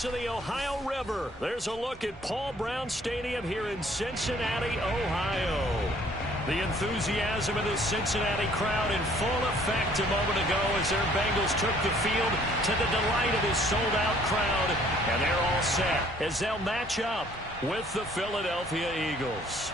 banks of the Ohio River. There's a look at Paul Brown Stadium here in Cincinnati, Ohio. The enthusiasm of this Cincinnati crowd in full effect a moment ago as their Bengals took the field to the delight of this sold-out crowd. And they're all set as they'll match up with the Philadelphia Eagles.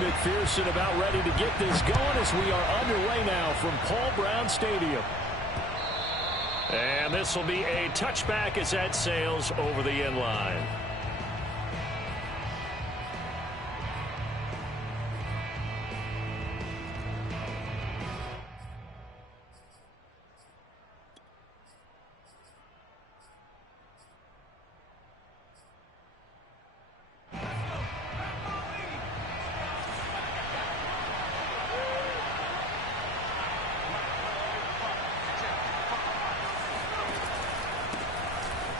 McPherson about ready to get this going as we are underway now from Paul Brown Stadium. And this will be a touchback as that sails over the end line.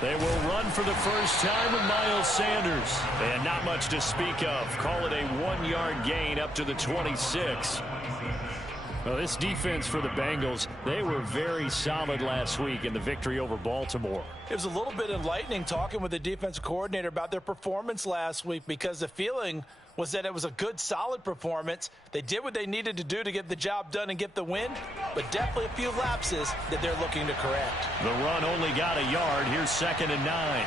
They will run for the first time with Miles Sanders. And not much to speak of. Call it a 1-yard gain up to the 26. Well, this defense for the Bengals, they were very solid last week in the victory over Baltimore. It was a little bit enlightening talking with the defensive coordinator about their performance last week because the feeling was that it was a good, solid performance. They did what they needed to do to get the job done and get the win, but definitely a few lapses that they're looking to correct. The run only got a yard. Here's 2nd and 9.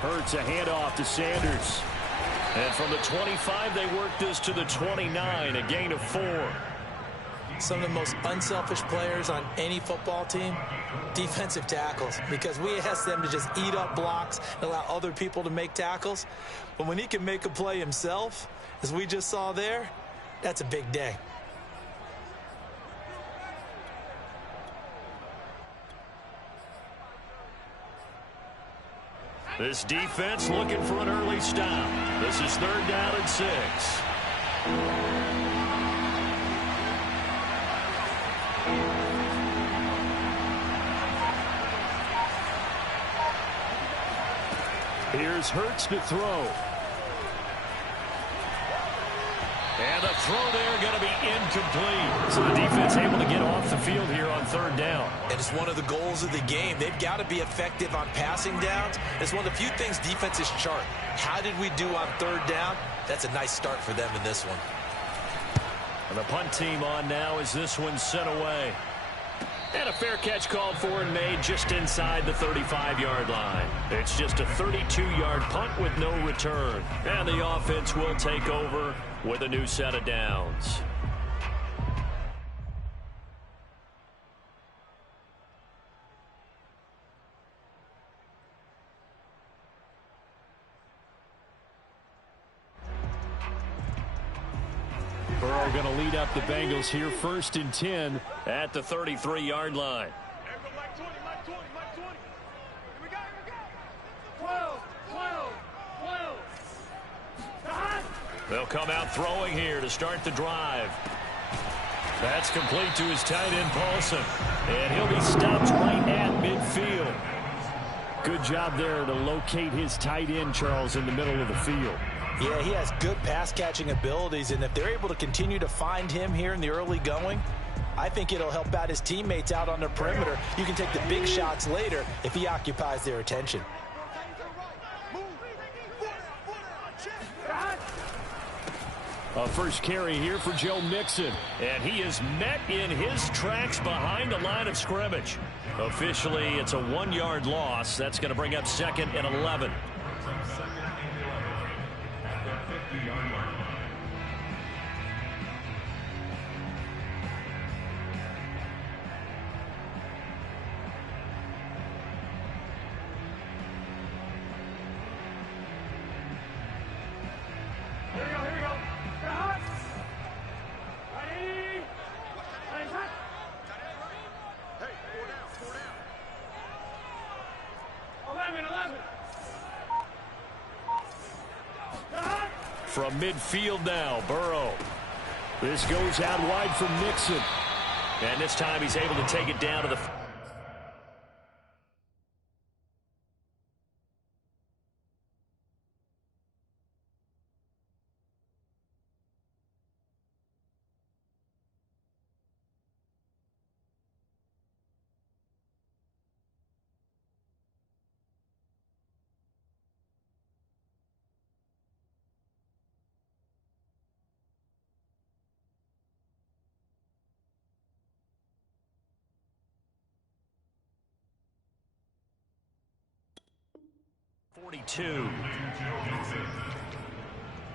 Hurts a handoff to Sanders. And from the 25, they work this to the 29, a gain of 4. Some of the most unselfish players on any football team, defensive tackles, because we ask them to just eat up blocks and allow other people to make tackles. But when he can make a play himself, as we just saw there, that's a big day. This defense looking for an early stop. This is 3rd down and 6. Here's Hurts to throw. And the throw there going to be incomplete. So the defense able to get off the field here on 3rd down. And it's one of the goals of the game. They've got to be effective on passing downs. It's one of the few things defenses chart. How did we do on 3rd down? That's a nice start for them in this one. And the punt team on now as this one's sent away. And a fair catch called for and made just inside the 35-yard line. It's just a 32-yard punt with no return. And the offense will take over with a new set of downs. Burrow going to lead up the Bengals here 1st and 10 at the 33-yard line. They'll come out throwing here to start the drive. That's complete to his tight end, Paulson. And he'll be stopped right at midfield. Good job there to locate his tight end, Charles, in the middle of the field. Yeah, he has good pass-catching abilities, and if they're able to continue to find him here in the early going, I think it'll help out his teammates out on the perimeter. You can take the big shots later if he occupies their attention. A first carry here for Joe Mixon. And he is met in his tracks behind the line of scrimmage. Officially, it's a 1-yard loss. That's going to bring up 2nd and 11. from midfield now. Burrow. This goes out wide for Mixon. And this time he's able to take it down to the...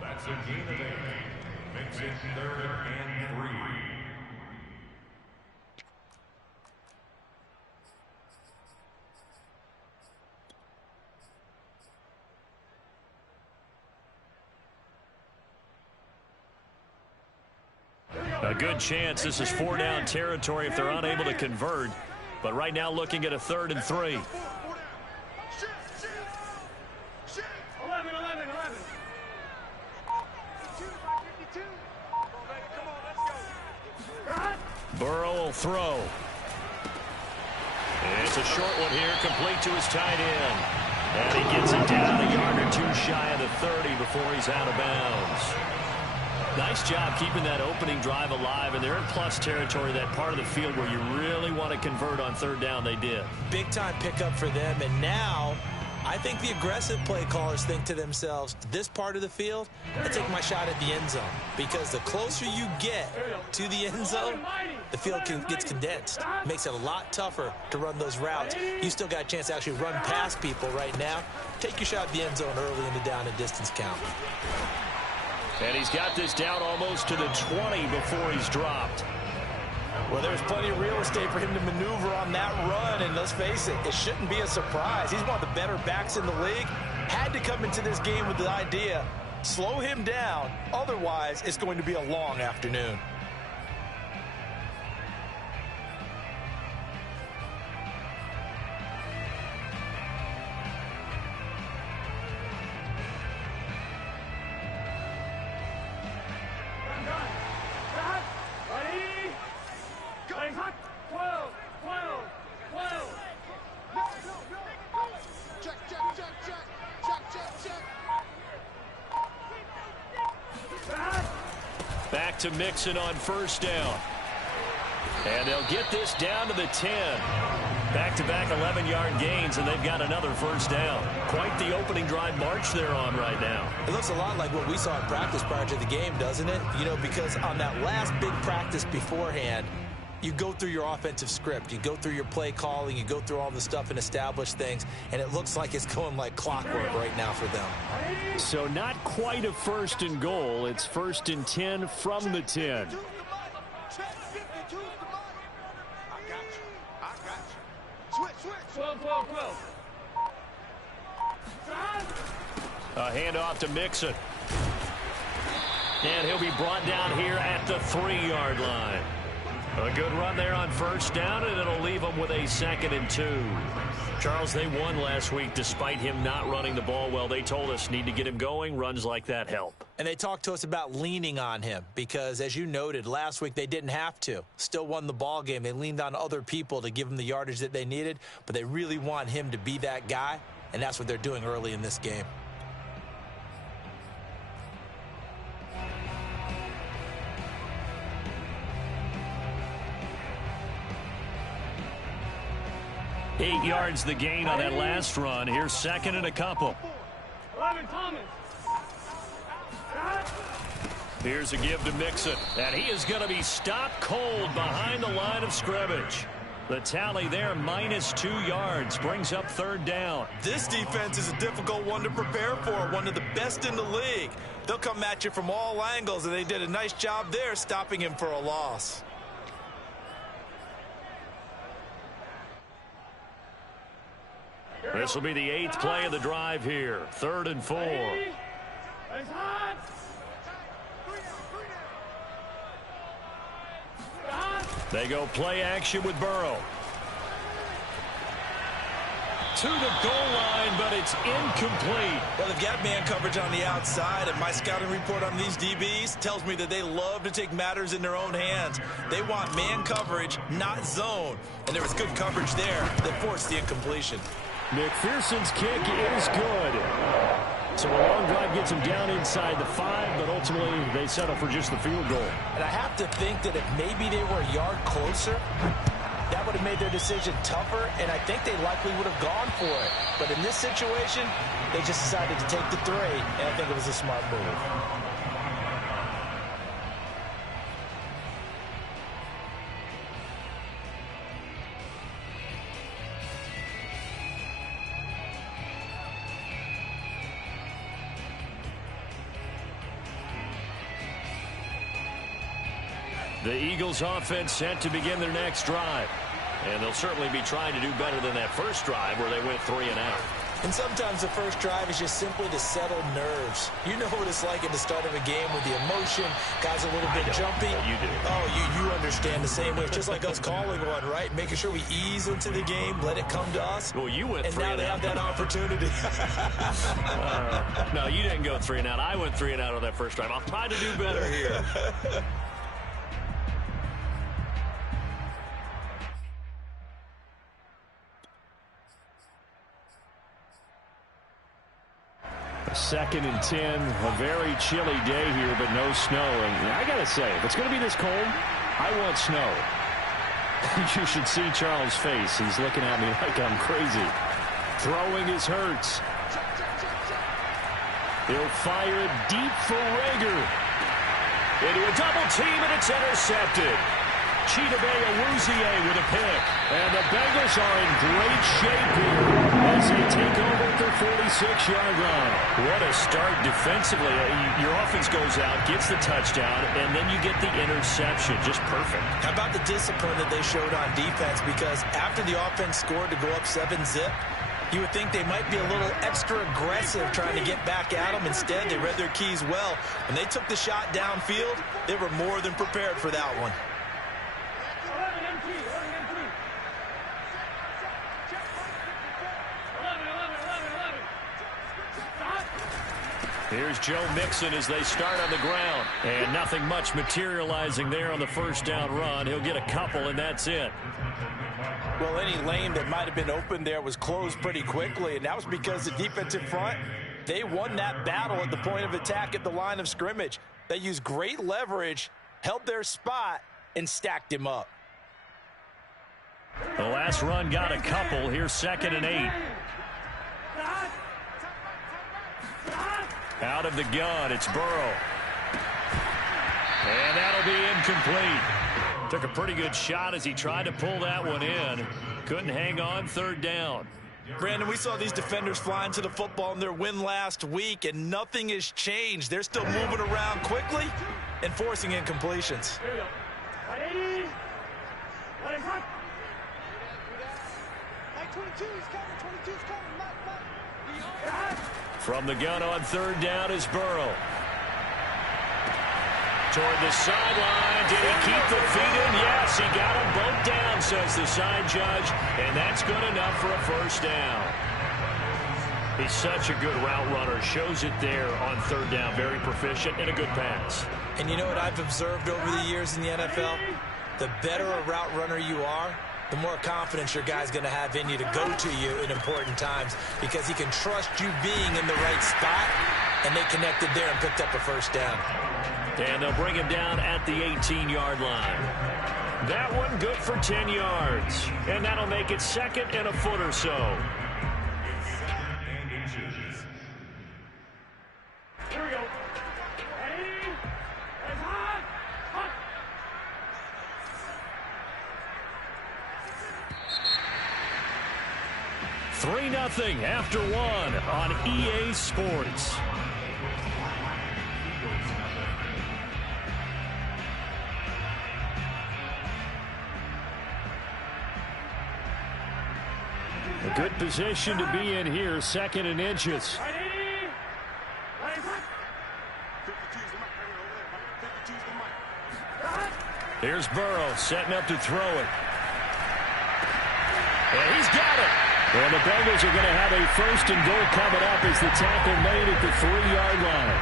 That's a gain of 8. Makes it 3rd and 3. A good chance this is 4-down territory if they're unable to convert. But right now looking at a 3rd and 3. Burrow will throw. It's a short one here, complete to his tight end. And he gets it down a yard or two shy of the 30 before he's out of bounds. Nice job keeping that opening drive alive, and they're in plus territory, that part of the field where you really want to convert on 3rd down. They did. Big-time pickup for them, and now I think the aggressive play callers think to themselves, this part of the field, I take my shot at the end zone, because the closer you get to the end zone, the field gets condensed. Makes it a lot tougher to run those routes. You still got a chance to actually run past people right now. Take your shot at the end zone early in the down and distance count. And he's got this down almost to the 20 before he's dropped. Well, there's plenty of real estate for him to maneuver on that run, and let's face it, it shouldn't be a surprise. He's one of the better backs in the league. Had to come into this game with the idea, slow him down, otherwise it's going to be a long afternoon. Back to Mixon on 1st down. And they'll get this down to the 10. Back-to-back 11-yard gains, and they've got another 1st down. Quite the opening drive march they're on right now. It looks a lot like what we saw in practice prior to the game, doesn't it? You know, because on that last big practice beforehand, you go through your offensive script. You go through your play calling. You go through all the stuff and establish things. And it looks like it's going like clockwork right now for them. So not quite a 1st and goal. It's 1st and 10 from the 10. A handoff to Mixon. And he'll be brought down here at the 3-yard line. A good run there on 1st down, and it'll leave them with a 2nd and 2. Charles, they won last week despite him not running the ball well. They told us need to get him going. Runs like that help. And they talked to us about leaning on him because, as you noted, last week they didn't have to. Still won the ball game. They leaned on other people to give them the yardage that they needed, but they really want him to be that guy, and that's what they're doing early in this game. Eight yards the gain on that last run. Here's 2nd and a couple. Here's a give to Mixon. And he is going to be stopped cold behind the line of scrimmage. The tally there, -2 yards, brings up 3rd down. This defense is a difficult one to prepare for, one of the best in the league. They'll come at you from all angles, and they did a nice job there stopping him for a loss. This will be the 8th play of the drive here. 3rd and 4. They go play action with Burrow. To the goal line, but it's incomplete. Well, they've got man coverage on the outside, and my scouting report on these DBs tells me that they love to take matters in their own hands. They want man coverage, not zone. And there was good coverage there that forced the incompletion. McPherson's kick is good. So a long drive gets him down inside the 5, but ultimately they settle for just the field goal. And I have to think that if maybe they were a yard closer, that would have made their decision tougher, and I think they likely would have gone for it. But in this situation, they just decided to take the 3, and I think it was a smart move. The Eagles offense set to begin their next drive. And they'll certainly be trying to do better than that first drive where they went 3 and out. And sometimes the first drive is just simply to settle nerves. You know what it's like at the start of a game with the emotion. Guys a little bit jumpy. You do. Oh, you understand the same way. It's just like us calling one, right? Making sure we ease into the game, let it come to us. Well, you went 3 and out. And now they have that opportunity. No, you didn't go 3 and out. I went 3 and out on that first drive. I'll try to do better here. Second and 10, a very chilly day here, but no snow. And I got to say, if it's going to be this cold, I want snow. You should see Charles' face. He's looking at me like I'm crazy. Throwing his Hurts. He'll fire it deep for Rager. Into a double team, and it's intercepted. Chidobe with a pick. And the Bengals are in great shape here as they take over at their 46-yard line. What a start defensively. Your offense goes out, gets the touchdown, and then you get the interception. Just perfect. How about the discipline that they showed on defense? Because after the offense scored to go up 7-zip, you would think they might be a little extra aggressive trying to get back at them. Instead, they read their keys well. When they took the shot downfield, they were more than prepared for that one. Here's Joe Mixon as they start on the ground. And nothing much materializing there on the first down run. He'll get a couple, and that's it. Well, any lane that might have been open there was closed pretty quickly, and that was because the defensive front, they won that battle at the point of attack at the line of scrimmage. They used great leverage, held their spot, and stacked him up. The last run got a couple. Here's 2nd and 8. Out of the gun, it's Burrow. And that'll be incomplete. Took a pretty good shot as he tried to pull that one in. Couldn't hang on, 3rd down. Brandon, we saw these defenders flying to the football in their win last week, and nothing has changed. They're still moving around quickly and forcing incompletions. From the gun on 3rd down is Burrow. Toward the sideline. Did he keep the feet in? Yes, he got them both down, says the side judge. And that's good enough for a first down. He's such a good route runner. Shows it there on 3rd down. Very proficient and a good pass. And you know what I've observed over the years in the NFL? The better a route runner you are, the more confidence your guy's going to have in you to go to you in important times because he can trust you being in the right spot, and they connected there and picked up a first down. And they'll bring him down at the 18-yard line. That one good for 10 yards. And that'll make it 2nd and a foot or so. Here we go. 3-0 after 1 on EA Sports. A good position to be in here, 2nd and inches. Here's Burrow setting up to throw it. And he's got it. And the Bengals are going to have a first and goal coming up as the tackle made at the 3-yard line.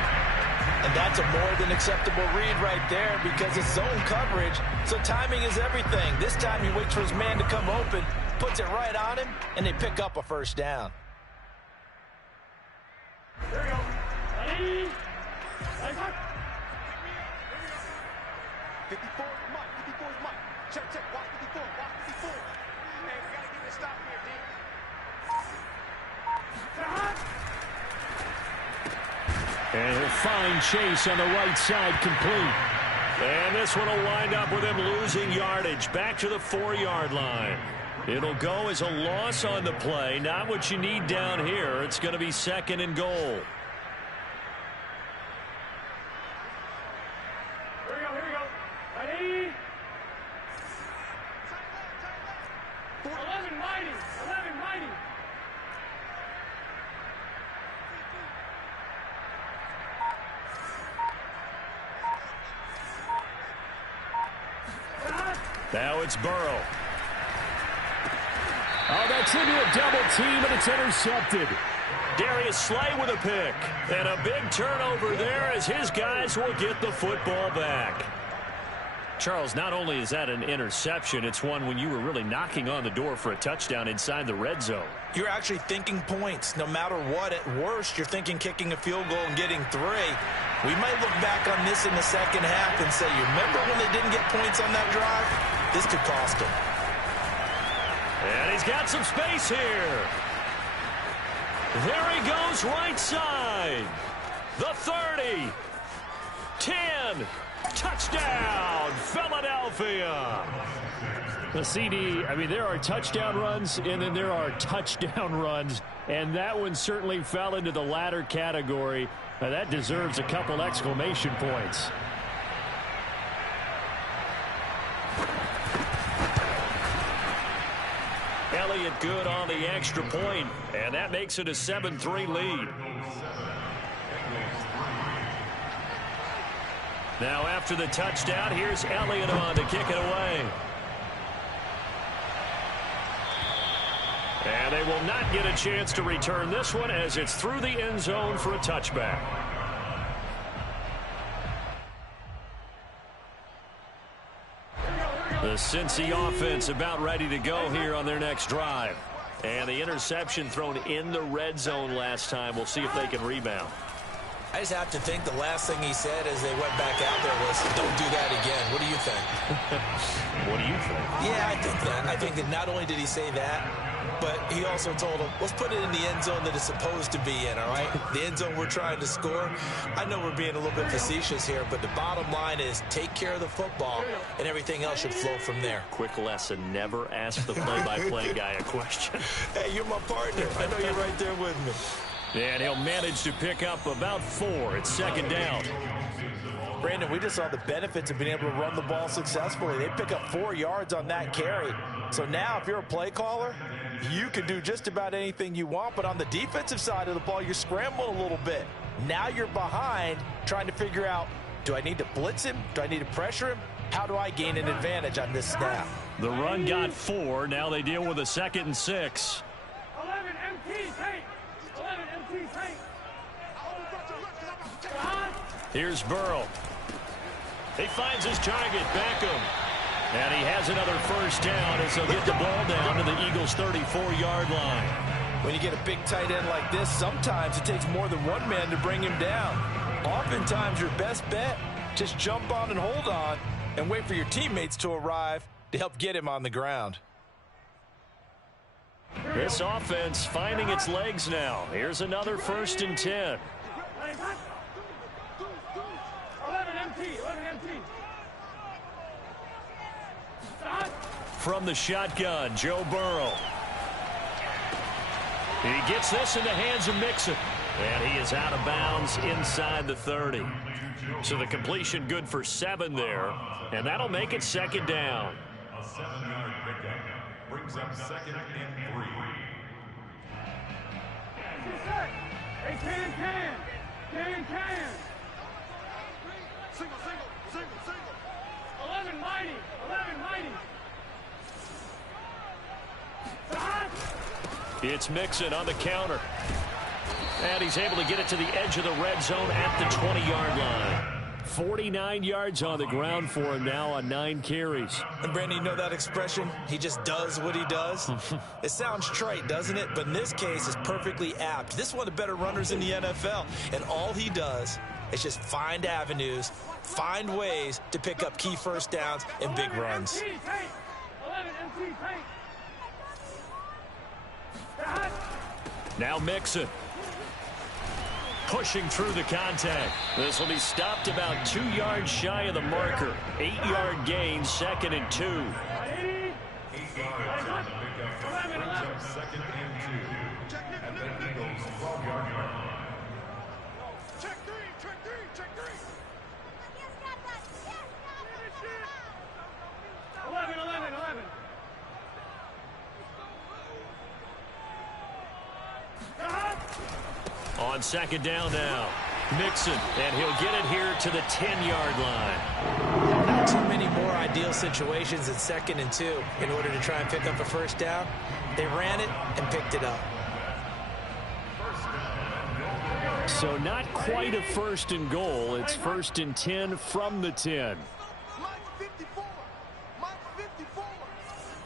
And that's a more than acceptable read right there because it's zone coverage, so timing is everything. This time he waits for his man to come open, puts it right on him, and they pick up a first down. Here we go. Ready? 54 is Mike. 54 is Mike. Check. Watch 54. Watch 54. Man, we got to get this stop here, D. And he'll find Chase on the right side, complete. And this one will wind up with him losing yardage back to the 4-yard line. It'll go as a loss on the play. Not what you need down here. It's going to be second and goal. Here we go. Ready? 11 mighty. Now it's Burrow. Oh, that's into a double team, and it's intercepted. Darius Slay with a pick. And a big turnover there as his guys will get the football back. Charles, not only is that an interception, it's one when you were really knocking on the door for a touchdown inside the red zone. You're actually thinking points. No matter what, at worst, you're thinking kicking a field goal and getting 3. We might look back on this in the second half and say, you remember when they didn't get points on that drive? This could cost them. And he's got some space here. There he goes right side. The 30. 10. Touchdown, Philadelphia. The CD, I mean, there are touchdown runs, and then there are touchdown runs, and that one certainly fell into the latter category. Now, that deserves a couple exclamation points. Elliott good on the extra point, and that makes it a 7-3 lead. Now after the touchdown, here's Elliott on to kick it away. And they will not get a chance to return this one as it's through the end zone for a touchback. The Cincy offense about ready to go here on their next drive. And the interception thrown in the red zone last time. We'll see if they can rebound. I just have to think the last thing he said as they went back out there was, don't do that again. What do you think? What do you think? Yeah, I think that. I think that not only did he say that, but he also told him, let's put it in the end zone that it's supposed to be in, all right? The end zone we're trying to score. I know we're being a little bit facetious here, but the bottom line is take care of the football, and everything else should flow from there. Quick lesson, never ask the play-by-play guy a question. Hey, you're my partner. I know you're right there with me. And he'll manage to pick up about 4. It's second down. Brandon, we just saw the benefits of being able to run the ball successfully. They pick up 4 yards on that carry. So now if you're a play caller, you can do just about anything you want. But on the defensive side of the ball, you're scrambling a little bit. Now you're behind trying to figure out, do I need to blitz him? Do I need to pressure him? How do I gain an advantage on this snap? The run got 4. Now they deal with a 2nd and 6. 11 MT, take. 11 MT, take. Here's Burrow. He finds his target, Beckham. And he has another first down as he'll get the ball down to the Eagles' 34-yard line. When you get a big tight end like this, sometimes it takes more than one man to bring him down. Oftentimes, your best bet, just jump on and hold on and wait for your teammates to arrive to help get him on the ground. This offense finding its legs now. Here's another 1st and 10. 11 MT. From the shotgun, Joe Burrow. He gets this in the hands of Mixon. And he is out of bounds inside the 30. So the completion good for 7 there. And that'll make it second down. A 7-yard pickup brings up 2nd and 3. Hey, can. Single. 11 mighty. It's Mixon on the counter. And he's able to get it to the edge of the red zone at the 20-yard line. 49 yards on the ground for him now on 9 carries. And, Brandon, you know that expression? He just does what he does? It sounds trite, doesn't it? But in this case, it's perfectly apt. This is one of the better runners in the NFL. And all he does is just find avenues, find ways to pick up key first downs and big runs. Now Mixon. Pushing through the contact. This will be stopped about 2 yards shy of the marker. 8-yard gain, 2nd and 2. 8 yards on the pickup. Brings up 2nd and 2. And then Eagles 12-yard line. Check three. 11. On 2nd down now. Mixon, and he'll get it here to the 10-yard line. Not too many more ideal situations in 2nd and 2 in order to try and pick up a first down. They ran it and picked it up. So not quite a 1st and goal. It's 1st and 10 from the 10. Mike 54.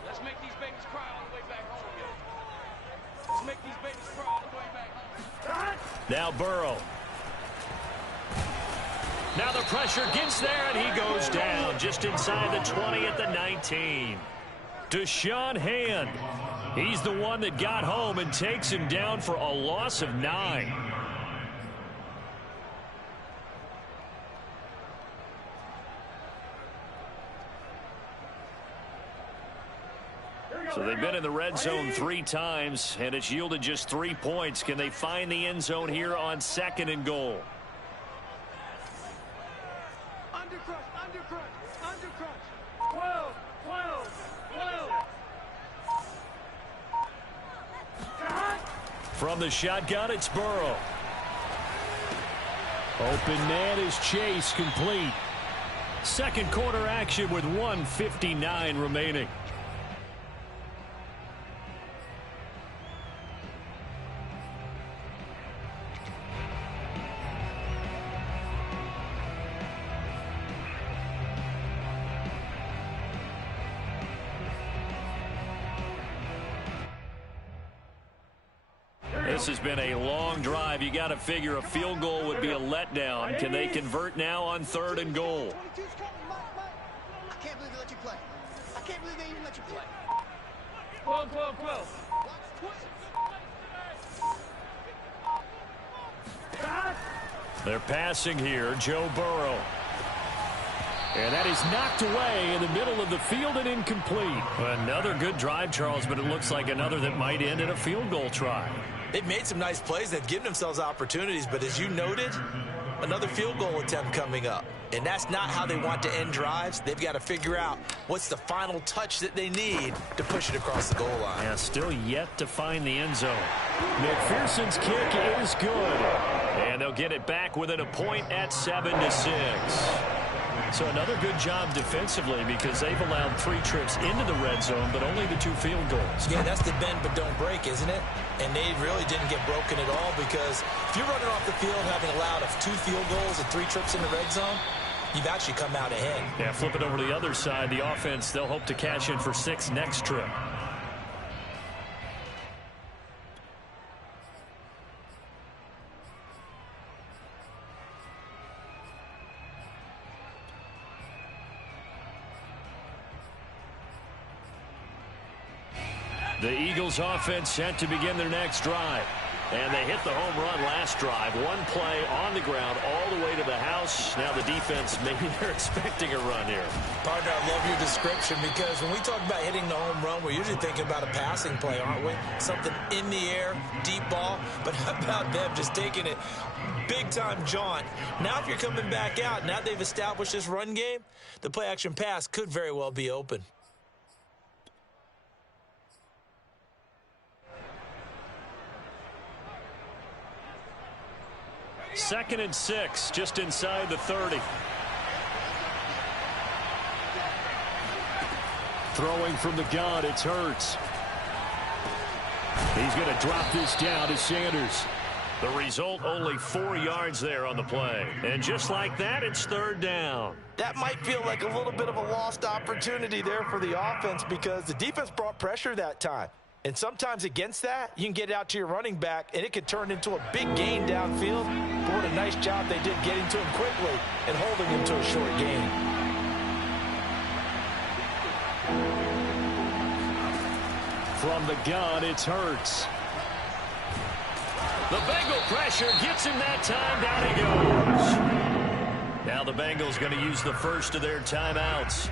Let's make these babies cry all the way back home, yo. Let's make these babies cry all the way back home. Now Burrow. Now the pressure gets there, and he goes down just inside the 20 at the 19. Deshaun Hand. He's the one that got home and takes him down for a loss of 9. So they've been in the red zone 3 times, and it's yielded just 3 points. Can they find the end zone here on 2nd and goal? Undercrush. 12. From the shotgun, it's Burrow. Open man is Chase, complete. 2nd quarter action with 1:59 remaining. This has been a long drive. You got to figure a field goal would be a letdown. Can they convert now on 3rd and goal? I can't believe they let you play. I can't believe they even let you play. 12. They're passing here, Joe Burrow. And that is knocked away in the middle of the field and incomplete. Another good drive, Charles, but it looks like another that might end in a field goal try. They've made some nice plays. They've given themselves opportunities, but as you noted, another field goal attempt coming up. And that's not how they want to end drives. They've got to figure out what's the final touch that they need to push it across the goal line. Yeah, still yet to find the end zone. McPherson's kick is good. And they'll get it back within a point at 7-6. So another good job defensively because they've allowed 3 trips into the red zone, but only the 2 field goals. Yeah, that's the bend but don't break, isn't it? And they really didn't get broken at all because if you're running off the field having allowed 2 field goals and 3 trips in the red zone, you've actually come out ahead. Yeah, flip it over to the other side. The offense, they'll hope to cash in for 6 next trip. The Eagles offense set to begin their next drive. And they hit the home run last drive. 1 play on the ground all the way to the house. Now the defense, maybe they're expecting a run here. Partner, I love your description because when we talk about hitting the home run, we're usually thinking about a passing play, aren't we? Something in the air, deep ball. But how about them just taking it big-time jaunt? Now if you're coming back out, now they've established this run game, the play-action pass could very well be open. Second and 6, just inside the 30. Throwing from the gun, it's Hurts. He's going to drop this down to Sanders. The result, only 4 yards there on the play. And just like that, it's third down. That might feel like a little bit of a lost opportunity there for the offense because the defense brought pressure that time. And sometimes against that, you can get out to your running back, and it could turn into a big gain downfield. But what a nice job they did getting to him quickly and holding him to a short gain. From the gun, it's Hurts. The Bengal pressure gets him that time. Down he goes. Now the Bengals going to use the first of their timeouts,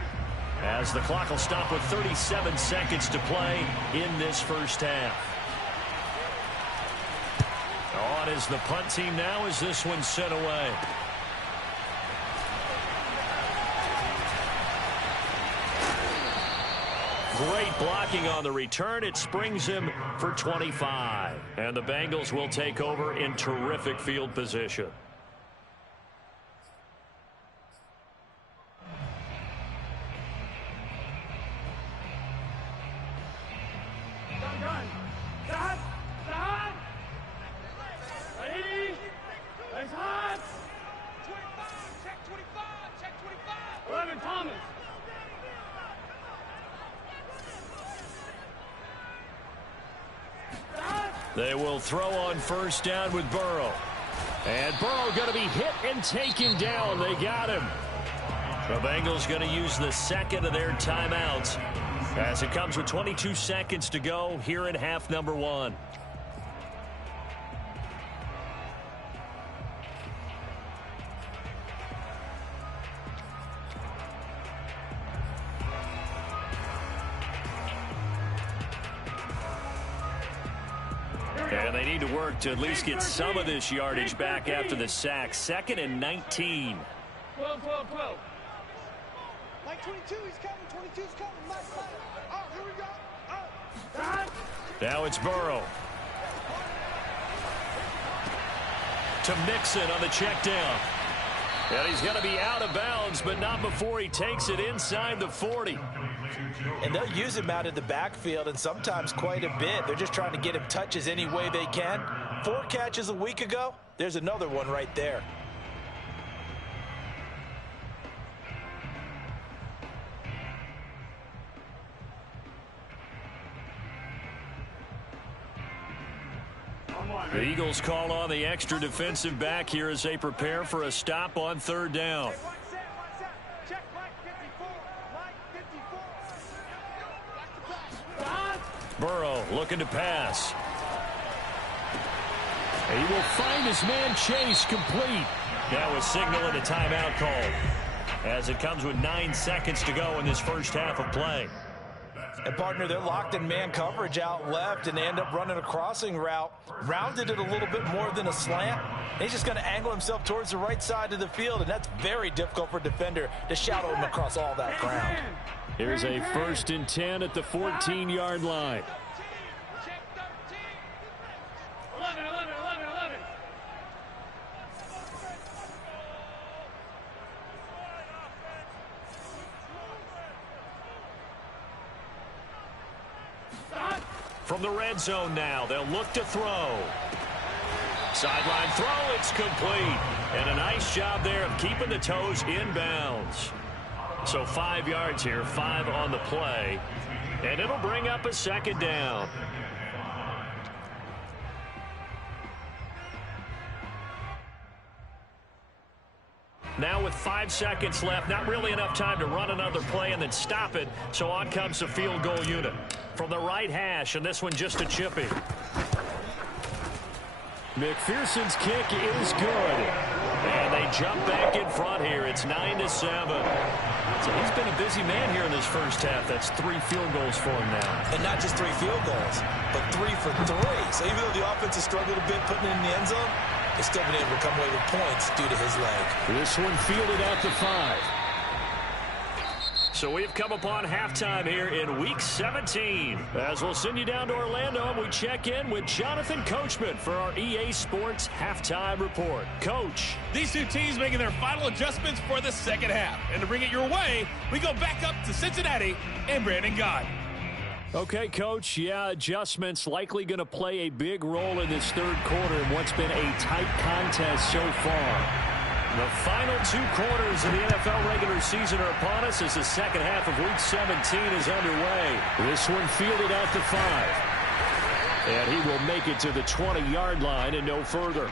as the clock will stop with 37 seconds to play in this first half. On is the punt team now as this one's sent away. Great blocking on the return. It springs him for 25. And the Bengals will take over in terrific field position. They will throw on first down with Burrow. And Burrow going to be hit and taken down. They got him. The Bengals going to use the second of their timeouts as it comes with 22 seconds to go here in half number one. And they need to work to at least get some of this yardage back after the sack. 2nd and 19. 12, 12, 12. Like 22, he's coming. 22's coming. Oh, here we go. Now it's Burrow. To Mixon on the check down. And he's going to be out of bounds, but not before he takes it inside the 40. And they'll use him out of the backfield, and sometimes quite a bit. They're just trying to get him touches any way they can. 4 catches a week ago. There's another one right there. The Eagles call on the extra defensive back here as they prepare for a stop on third down. Check Mike 54. Mike 54. Burrow looking to pass. He will find his man Chase complete. Now a signal and a timeout call as it comes with 9 seconds to go in this first half of play. And, partner, they're locked in man coverage out left, and they end up running a crossing route. Rounded it a little bit more than a slant. And he's just going to angle himself towards the right side of the field, and that's very difficult for a defender to shadow him across all that ground. Here's a 1st and 10 at the 14-yard line. Check 13. 11, 11, 11, 11. From the red zone now, they'll look to throw. Sideline throw, it's complete. And a nice job there of keeping the toes in bounds. So 5 yards here, 5 on the play. And it'll bring up a 2nd down. Now with 5 seconds left, not really enough time to run another play and then stop it. So on comes the field goal unit. From the right hash, and this one just a chippy. McPherson's kick is good. And they jump back in front here. It's 9-7. So he's been a busy man here in this first half. That's 3 field goals for him now. And not just 3 field goals, but 3 for 3. So even though the offense has struggled a bit putting it in the end zone, they've still been able to come away with points due to his leg. This one fielded out to 5. So we've come upon halftime here in Week 17. As we'll send you down to Orlando, and we check in with Jonathan Coachman for our EA Sports Halftime Report. Coach. These two teams making their final adjustments for the second half. And to bring it your way, we go back up to Cincinnati and Brandon Gott. Okay, Coach, yeah, adjustments likely going to play a big role in this third quarter in what's been a tight contest so far. The final 2 quarters of the NFL regular season are upon us as the second half of Week 17 is underway. This one fielded at the 5. And he will make it to the 20-yard line and no further.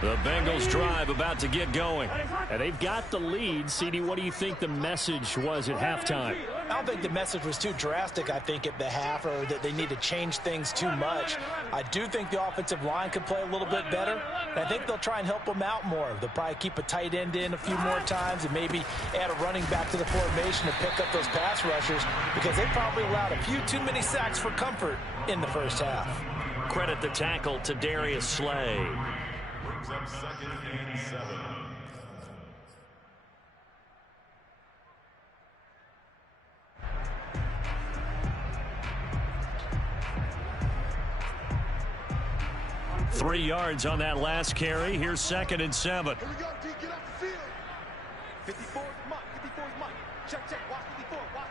The Bengals drive about to get going. And they've got the lead. CD, what do you think the message was at halftime? I don't think the message was too drastic, I think, at the half, or that they need to change things too much. I do think the offensive line could play a little bit better, and I think they'll try and help them out more. They'll probably keep a tight end in a few more times and maybe add a running back to the formation to pick up those pass rushers, because they probably allowed a few too many sacks for comfort in the first half. Credit the tackle to Darius Slay. Brings up 2nd and 7. Three yards on that last carry. Here's 2nd and 7. Here we go, D. Get off the field. 54 is Mike. 54 is Mike. Check, check. Watch 54. Watch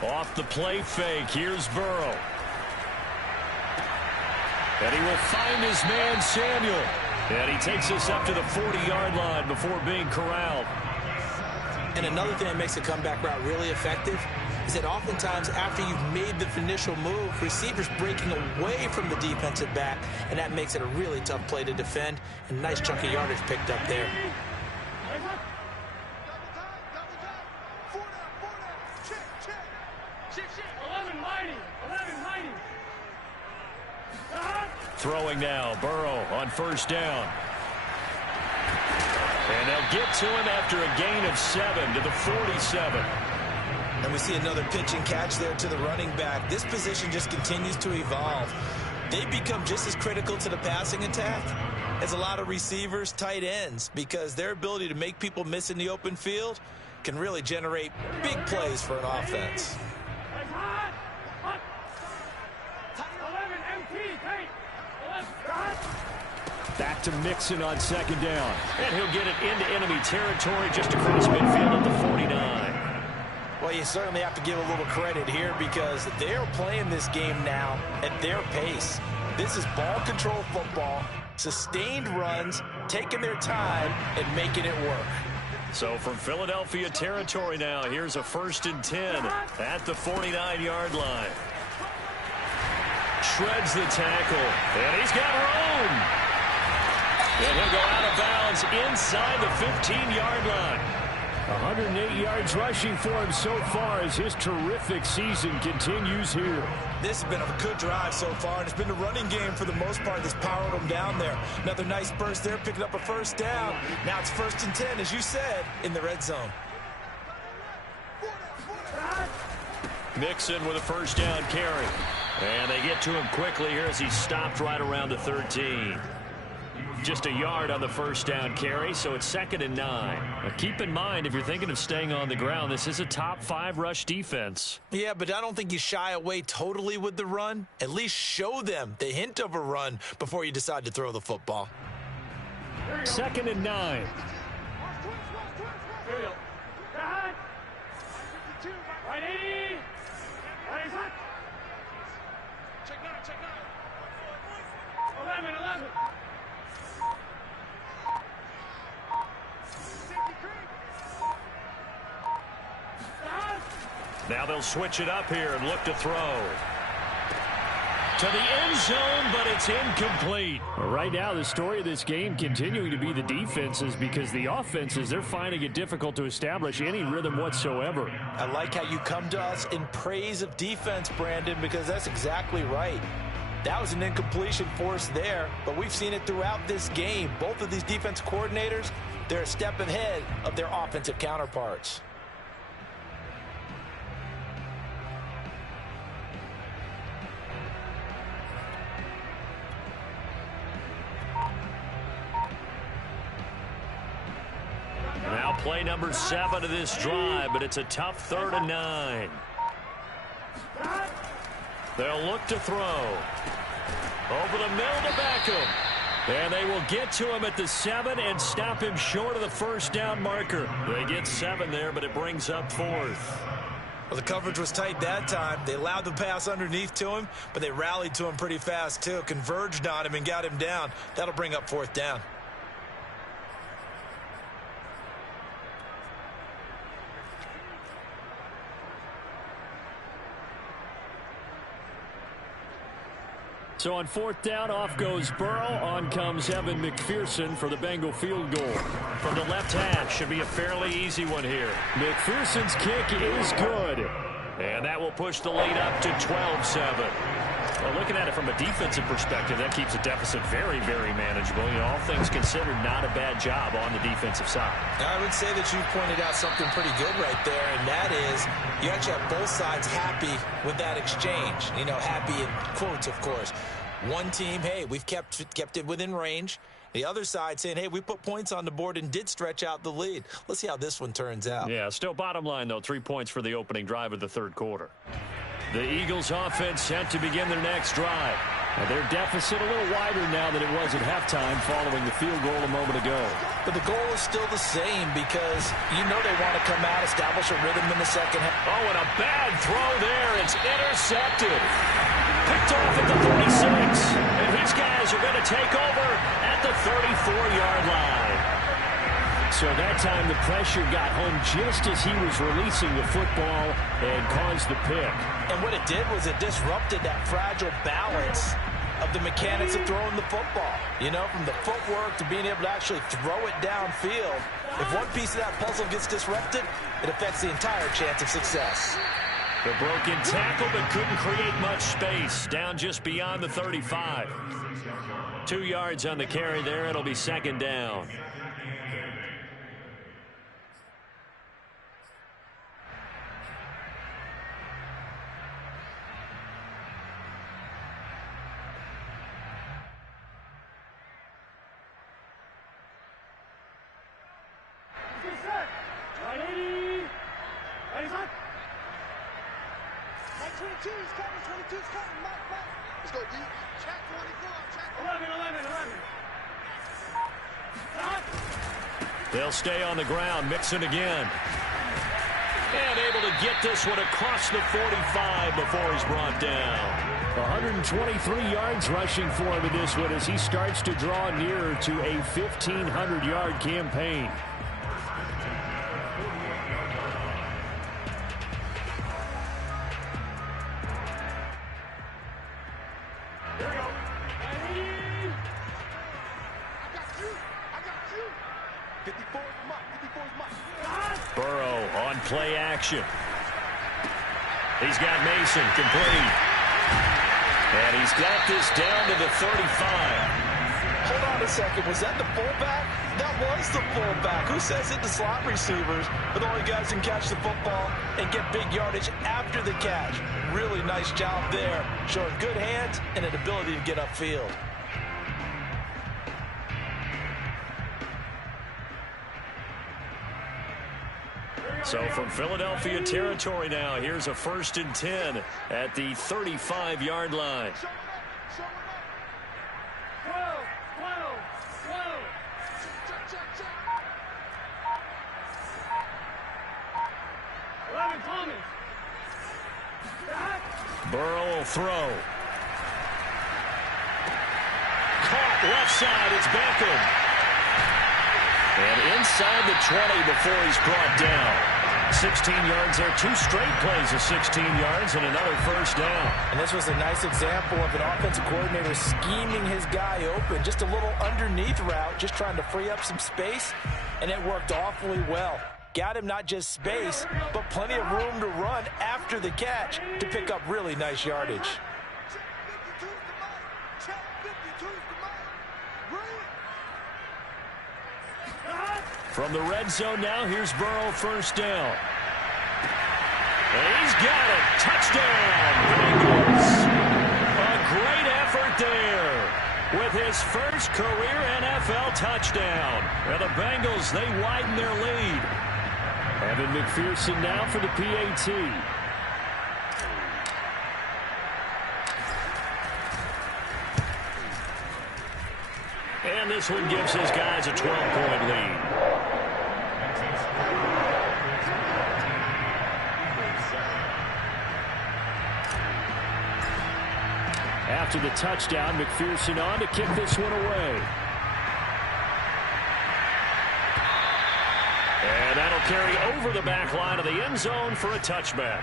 54. Off the play fake. Here's Burrow. And he will find his man, Samuel. And he takes us up to the 40-yard line before being corralled. And another thing that makes a comeback route really effective is that oftentimes after you've made the initial move, receivers breaking away from the defensive back, and that makes it a really tough play to defend. A nice chunk of yardage picked up there. Double time. 4 down. Check. Check. 11 mighty. 11 mighty. Throwing now, Burrow on first down. And they'll get to him after a gain of 7 to the 47. And we see another pitch and catch there to the running back. This position just continues to evolve. They become just as critical to the passing attack as a lot of receivers, tight ends, because their ability to make people miss in the open field can really generate big plays for an offense. 11 MT. Hey. 11. Back to Mixon on second down. And he'll get it into enemy territory just across midfield at the 49. Well, you certainly have to give a little credit here because they're playing this game now at their pace. This is ball control football, sustained runs, taking their time, and making it work. So from Philadelphia territory now, here's a 1st and 10 at the 49-yard line. Shreds the tackle, and he's got room. And he'll go out of bounds inside the 15-yard line. 108 yards rushing for him so far as his terrific season continues here. This has been a good drive so far, and it's been the running game for the most part that's powered them down there. Another nice burst there, picking up a first down. Now it's 1st and 10, as you said, in the red zone. Mixon with a first down carry. And they get to him quickly here as he stopped right around the 13. Just a yard on the first down carry, so it's 2nd and 9. Now keep in mind, if you're thinking of staying on the ground, this is a top 5 rush defense. Yeah, but I don't think you shy away totally with the run. At least show them the hint of a run before you decide to throw the football. 2nd and 9. Right 80. Right hot. Check 9. 11. Now they'll switch it up here and look to throw. To the end zone, but it's incomplete. Right now, the story of this game continuing to be the defenses, because the offenses, they're finding it difficult to establish any rhythm whatsoever. I like how you come to us in praise of defense, Brandon, because that's exactly right. That was an incompletion forced there, but we've seen it throughout this game. Both of these defense coordinators, they're a step ahead of their offensive counterparts. Now play number 7 of this drive, but it's a tough 3rd and 9. They'll look to throw. Over the middle to Beckham. And they will get to him at the 7 and stop him short of the first down marker. They get 7 there, but it brings up 4th. Well, the coverage was tight that time. They allowed the pass underneath to him, but they rallied to him pretty fast, too. Converged on him and got him down. That'll bring up 4th down. So on 4th down, off goes Burrow. On comes Evan McPherson for the Bengal field goal. From the left hash, should be a fairly easy one here. McPherson's kick is good. And that will push the lead up to 12-7. Well, looking at it from a defensive perspective, that keeps the deficit very, very manageable. You know, all things considered, not a bad job on the defensive side. I would say that you pointed out something pretty good right there, and that is you actually have both sides happy with that exchange. You know, happy in quotes, of course. One team, hey, we've kept it within range. The other side saying, hey, we put points on the board and did stretch out the lead. Let's see how this one turns out. Yeah, still bottom line, though, 3 points for the opening drive of the third quarter. The Eagles offense set to begin their next drive. Their deficit a little wider now than it was at halftime following the field goal a moment ago. But the goal is still the same because you know they want to come out, establish a rhythm in the second half. Oh, and a bad throw there. It's intercepted. Picked off at the 46. And his guys are going to take over at the 34-yard line. So that time the pressure got home just as he was releasing the football and caused the pick. And what it did was it disrupted that fragile balance of the mechanics of throwing the football. You know, from the footwork to being able to actually throw it downfield. If one piece of that puzzle gets disrupted, it affects the entire chance of success. The broken tackle, but couldn't create much space. Down just beyond the 35. 2 yards on the carry there. It'll be second down. Let's go, D. Check 24. Check 11. They'll stay on the ground. Mixon again. And able to get this one across the 45 before he's brought down. 123 yards rushing for him in this one as he starts to draw nearer to a 1,500-yard campaign. Burrow on play action. He's got Mason complete. And he's got this down to the 35. Hold on a second. Was that the fullback? That was the fullback. Who says it to slot receivers? But the only guys can catch the football and get big yardage after the catch. Really nice job there. Showing good hands and an ability to get upfield. So from Philadelphia territory now, here's a 1st and 10 at the 35-yard line. 11, Thomas. Burrow will throw. Caught left side, it's Beckham. And inside the 20 before he's brought down. 16 yards there, 2 straight plays of 16 yards and another first down. And this was a nice example of an offensive coordinator scheming his guy open. Just a little underneath route, just trying to free up some space, and it worked awfully well. Got him not just space, but plenty of room to run after the catch to pick up really nice yardage. From the red zone now, here's Burrow, first down. And he's got it. Touchdown, Bengals. A great effort there with his first career NFL touchdown. And the Bengals, they widen their lead. Evan McPherson now for the PAT. And this one gives his guys a 12-point lead. After the touchdown, McPherson on to kick this one away. And that'll carry over the back line of the end zone for a touchback.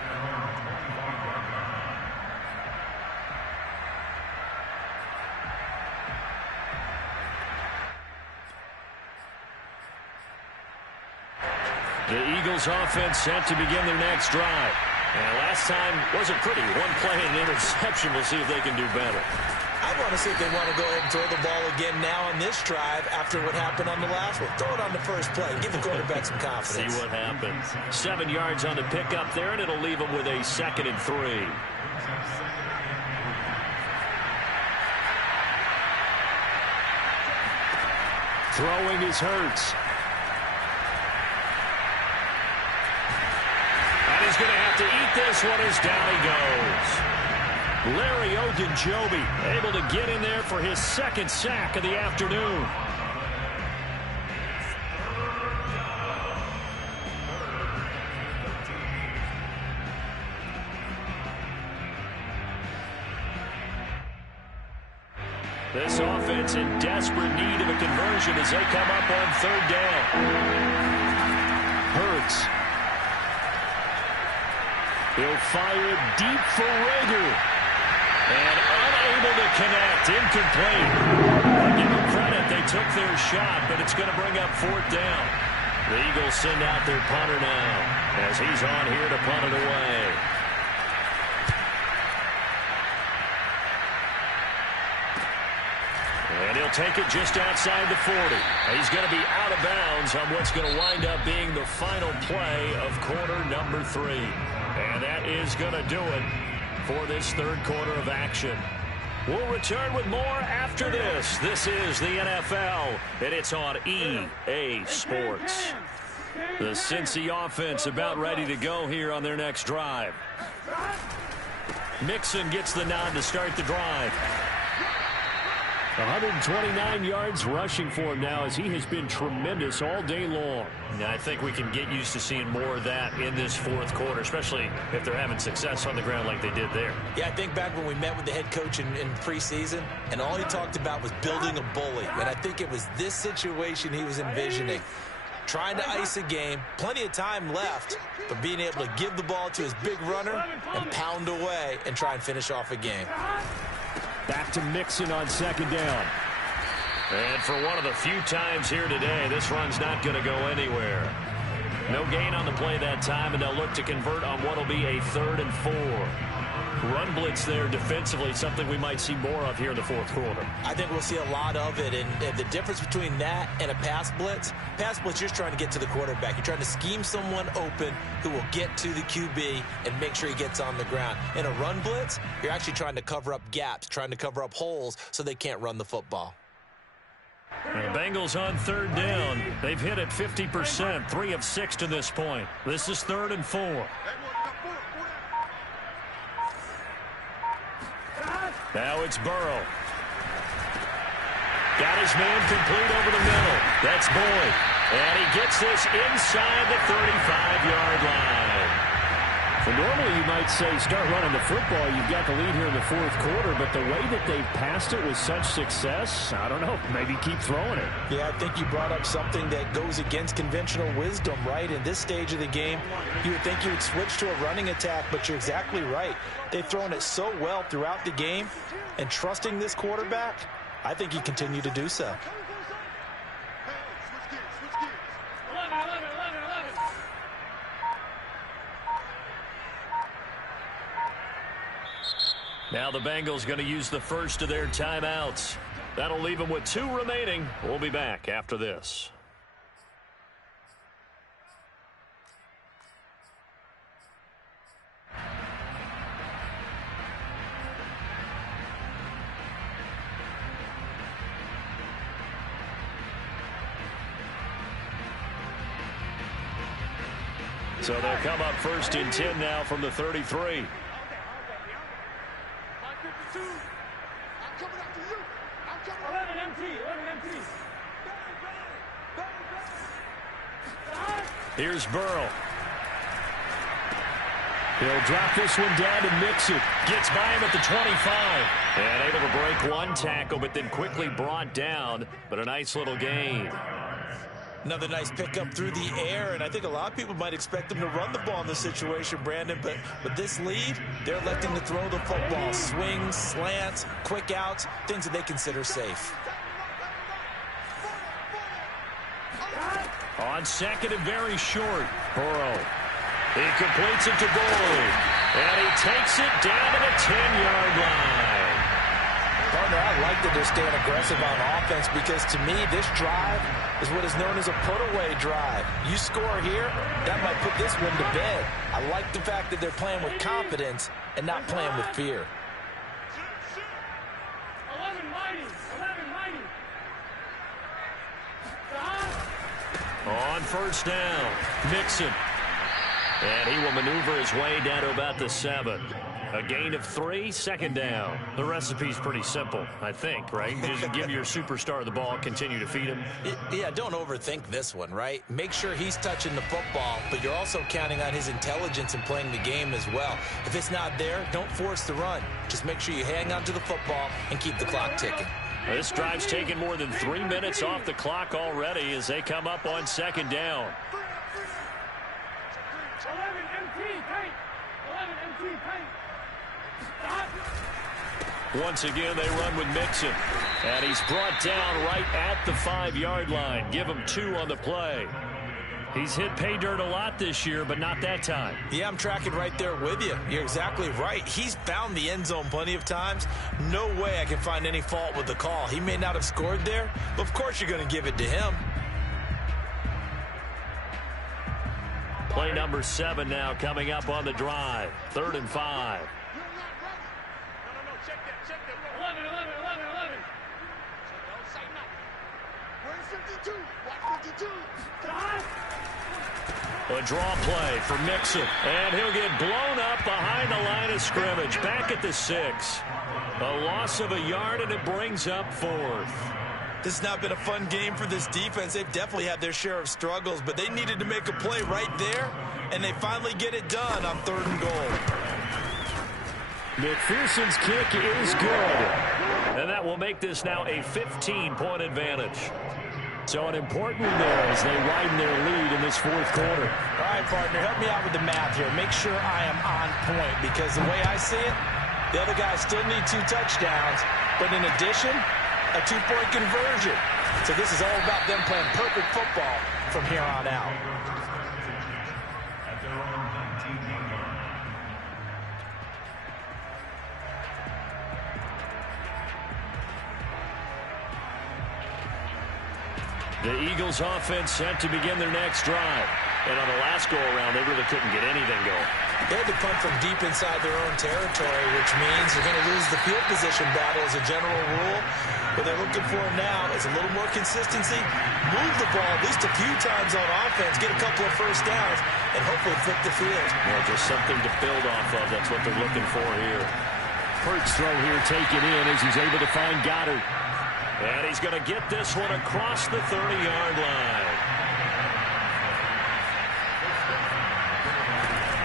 The Eagles offense set to begin their next drive. And last time wasn't pretty. One play and an interception. We'll see if they can do better. I want to see if they want to go ahead and throw the ball again now on this drive after what happened on the last one. Throw it on the first play. Give the quarterback some confidence. See what happens. 7 yards on the pickup there, and it'll leave them with a 2nd and 3. Throwing is Hurts. And he's going to have to eat this one as down he goes. Larry Ogunjobi able to get in there for his 2nd sack of the afternoon. This offense in desperate need of a conversion as they come up on 3rd down. Hurts. He'll fire it deep for Rager. And unable to connect. Incomplete. I'll give them credit. They took their shot, but it's going to bring up 4th down. The Eagles send out their punter now as he's on here to punt it away. And he'll take it just outside the 40. He's going to be out of bounds on what's going to wind up being the final play of quarter number 3. And that is going to do it for this 3rd quarter of action. We'll return with more after this. This is the NFL, and it's on EA Sports. The Cincy offense about ready to go here on their next drive. Mixon gets the nod to start the drive. 129 yards rushing for him now as he has been tremendous all day long. Now, I think we can get used to seeing more of that in this 4th quarter, especially if they're having success on the ground like they did there. Yeah, I think back when we met with the head coach in preseason, and all he talked about was building a bully. And I think it was this situation he was envisioning. Trying to ice a game, plenty of time left, but being able to give the ball to his big runner and pound away and try and finish off a game. Back to Mixon on 2nd down. And for one of the few times here today, this run's not going to go anywhere. No gain on the play that time, and they'll look to convert on what will be a 3rd and 4. Run blitz there defensively, something we might see more of here in the 4th quarter. I think we'll see a lot of it, and the difference between that and a pass blitz, you're just trying to get to the quarterback. You're trying to scheme someone open who will get to the QB and make sure he gets on the ground. In a run blitz, you're actually trying to cover up gaps, trying to cover up holes so they can't run the football. The Bengals on 3rd down. They've hit it 50%, 3 of 6 to this point. This is 3rd and 4. Now it's Burrow. Got his man complete over the middle. That's Boyd. And he gets this inside the 35-yard line. Well, normally you might say start running the football. You've got the lead here in the 4th quarter, but the way that they've passed it with such success, I don't know, maybe keep throwing it. Yeah, I think you brought up something that goes against conventional wisdom, right? In this stage of the game, you would think you would switch to a running attack, but you're exactly right. They've thrown it so well throughout the game, and trusting this quarterback, I think you continue to do so. Now the Bengals going to use the first of their timeouts. That'll leave them with 2 remaining. We'll be back after this. So they'll come up 1st and 10 now from the 33. Here's Burrow. He'll drop this one down to Mixon. Gets by him at the 25. And able to break one tackle, but then quickly brought down. But a nice little gain. Another nice pickup through the air, and I think a lot of people might expect them to run the ball in this situation, Brandon, but with this lead, they're electing to throw the football. Swings, slants, quick outs, things that they consider safe. On second and very short, Burrow. He completes it to Boyd, and he takes it down to the 10-yard line. Partner, I like that they're staying aggressive on offense because, to me, this drive is what is known as a put-away drive. You score here, that might put this one to bed. I like the fact that they're playing with confidence and not playing with fear. 11 mighty. On first down, Mixon. And he will maneuver his way down to about the 7. A gain of 3, second down. The recipe's pretty simple, I think, right? Just give your superstar the ball, continue to feed him. Yeah, don't overthink this one, right? Make sure he's touching the football, but you're also counting on his intelligence in playing the game as well. If it's not there, don't force the run. Just make sure you hang on to the football and keep the clock ticking. This drive's taken more than 3 minutes off the clock already as they come up on second down. 11 MT paint. 11 MT paint. Stop. Once again, they run with Mixon. And he's brought down right at the 5-yard line. Give him 2 on the play. He's hit pay dirt a lot this year, but not that time. Yeah, I'm tracking right there with you. You're exactly right. He's found the end zone plenty of times. No way I can find any fault with the call. He may not have scored there, but of course you're going to give it to him. Play number 7 now coming up on the drive. 3rd and 5. No, check that. 11. Don't say nothing. Where's 52? Watch 52. Stop. A draw play for Mixon. And he'll get blown up behind the line of scrimmage. Back at the 6. A loss of a yard, and it brings up 4th. This has not been a fun game for this defense. They've definitely had their share of struggles, but they needed to make a play right there, and they finally get it done on 3rd and goal. McPherson's kick is good. And that will make this now a 15-point advantage. So an important one there as they widen their lead in this 4th quarter. All right, partner, help me out with the math here. Make sure I am on point because the way I see it, the other guys still need 2 touchdowns, but in addition, a 2-point conversion. So this is all about them playing perfect football from here on out. At their own 19-yard line. The Eagles offense set to begin their next drive. And on the last go-around, they really couldn't get anything going. They had to punt from deep inside their own territory, which means they're going to lose the field position battle as a general rule. What they're looking for now is a little more consistency, move the ball at least a few times on offense, get a couple of first downs, and hopefully flip the field. Well, just something to build off of. That's what they're looking for here. Hurts throw here taken in as he's able to find Goddard. And he's going to get this one across the 30-yard line.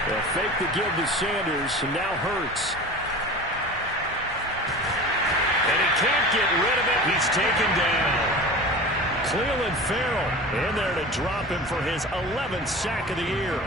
They'll fake the give to Sanders, and now Hurts. And he can't get rid of it. He's taken down. Cleveland Farrell in there to drop him for his 11th sack of the year.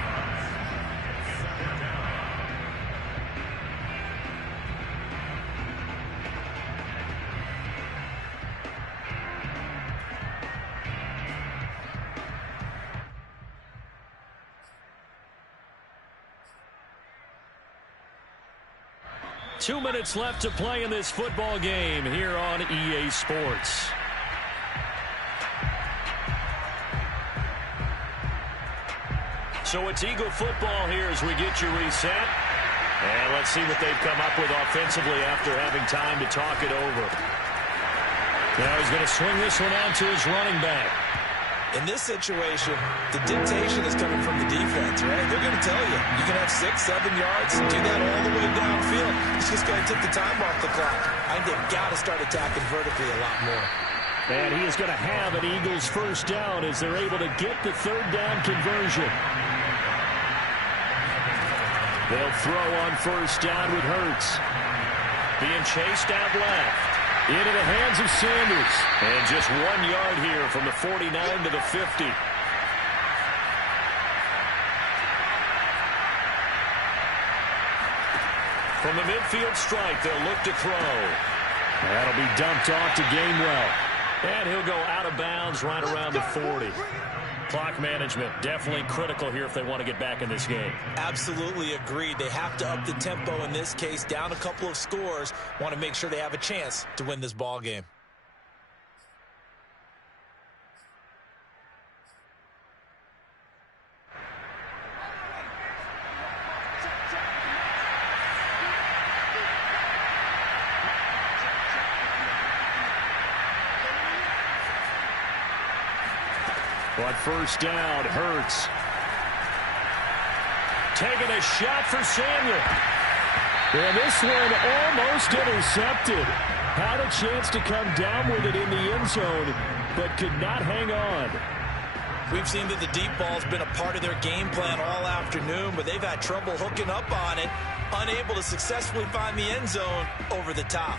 Two minutes left to play in this football game here on EA Sports. So it's Eagle football here as we get you reset. And let's see what they've come up with offensively after having time to talk it over. Now he's going to swing this one out to his running back. In this situation, the dictation is coming from the defense, right? They're going to tell you, you can have 6, 7 yards and do that all the way downfield. It's just going to take the time off the clock. I think they've got to start attacking vertically a lot more. And he is going to have an Eagles first down as they're able to get the third down conversion. They'll throw on first down with Hurts. Being chased out left. Into the hands of Sanders. And just 1 yard here from the 49 to the 50. From the midfield strike, they'll look to throw. That'll be dumped off to Gainwell. And he'll go out of bounds right around the 40. Clock management definitely critical here if they want to get back in this game. Absolutely agreed. They have to up the tempo in this case, down a couple of scores. Want to make sure they have a chance to win this ball game. On first down, Hurts. Taking a shot for Samuel. And this one almost intercepted. Had a chance to come down with it in the end zone, but could not hang on. We've seen that the deep ball's been a part of their game plan all afternoon, but they've had trouble hooking up on it, unable to successfully find the end zone over the top.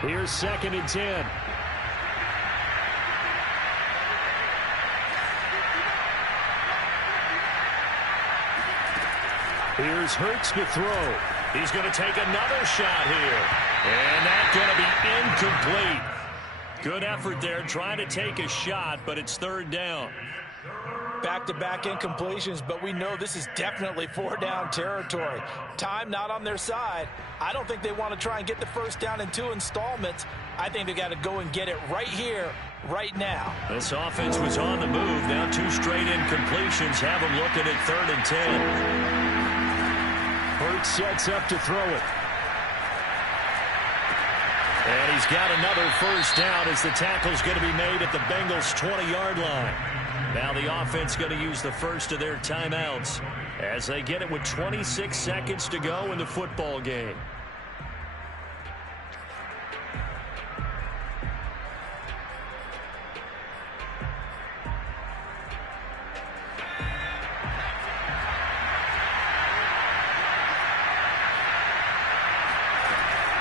Here's 2nd and 10. Here's Hurts to throw. He's going to take another shot here. And that's going to be incomplete. Good effort there trying to take a shot, but it's third down. Back-to-back incompletions, but we know this is definitely 4-down territory. Time not on their side. I don't think they want to try and get the first down in 2 installments. I think they got to go and get it right here, right now. This offense was on the move. Now 2 straight incompletions have them looking at 3rd and 10. Hurts sets up to throw it. And he's got another first down as the tackle's going to be made at the Bengals' 20-yard line. Now the offense going to use the first of their timeouts as they get it with 26 seconds to go in the football game.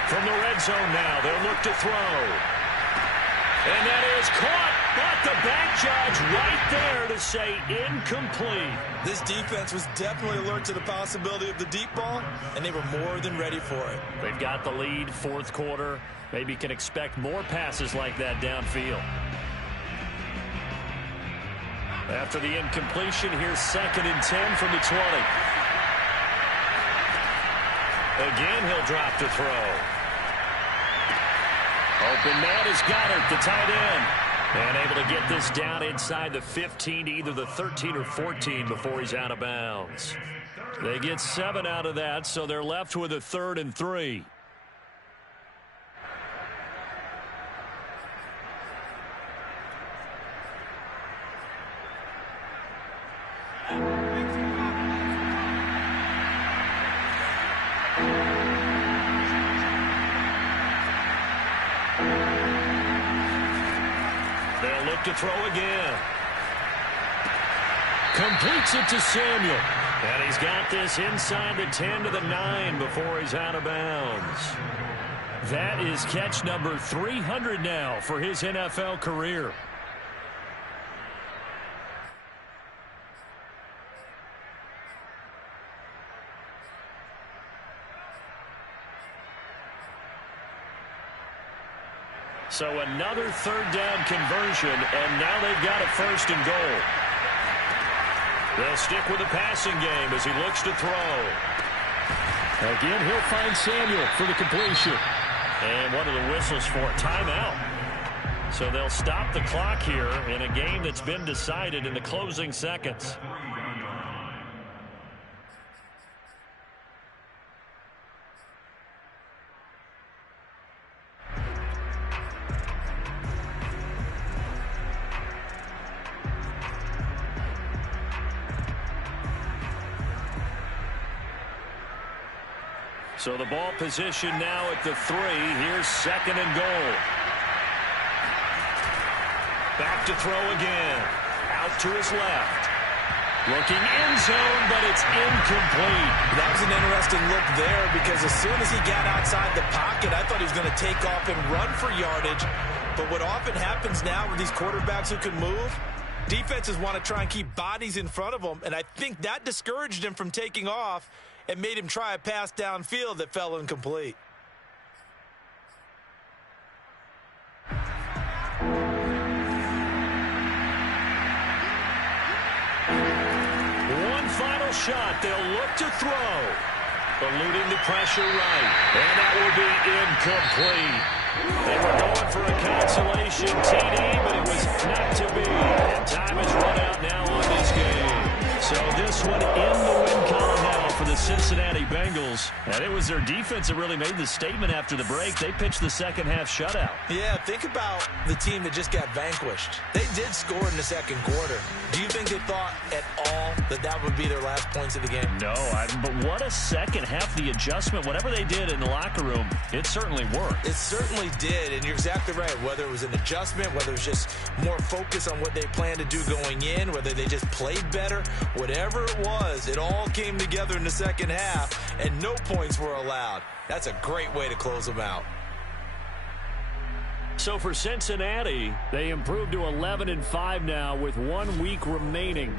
From the red zone now, they'll look to throw. And that is caught. But the back judge right there to say incomplete. This defense was definitely alert to the possibility of the deep ball, and they were more than ready for it. They've got the lead, 4th quarter. Maybe can expect more passes like that downfield. After the incompletion, here's 2nd and 10 from the 20. Again, he'll drop to throw. Open man is Goddard, the tight end. And able to get this down inside the 15, either the 13 or 14 before he's out of bounds. They get 7 out of that, so they're left with a 3rd and 3. To throw again. Completes it to Samuel. And he's got this inside the 10 to the 9 before he's out of bounds. That is catch number 300 now for his NFL career. So another 3rd down conversion, and now they've got a 1st and goal. They'll stick with the passing game as he looks to throw. Again, he'll find Samuel for the completion. And one of the whistles for a timeout. So they'll stop the clock here in a game that's been decided in the closing seconds. So the ball position now at the 3. Here's 2nd and goal. Back to throw again. Out to his left. Looking end zone, but it's incomplete. That was an interesting look there because as soon as he got outside the pocket, I thought he was going to take off and run for yardage. But what often happens now with these quarterbacks who can move, defenses want to try and keep bodies in front of them, and I think that discouraged him from taking off and made him try a pass downfield that fell incomplete. One final shot. They'll look to throw. Eluding the pressure right. And that will be incomplete. They were going for a consolation TD, but it was not to be. And time has run out now on this game. So this one in the win column now for the Cincinnati Bengals. And it was their defense that really made the statement after the break. They pitched the second half shutout. Yeah, think about the team that just got vanquished. They did score in the second quarter. Do you think they thought at all that that would be their last points of the game? No, but what a second half. The adjustment, whatever they did in the locker room, it certainly worked. It certainly did, and you're exactly right. Whether it was an adjustment, whether it was just more focus on what they planned to do going in, whether they just played better, whatever it was, it all came together in the second half, and no points were allowed. That's a great way to close them out. So for Cincinnati, they improved to 11-5 now with 1 week remaining.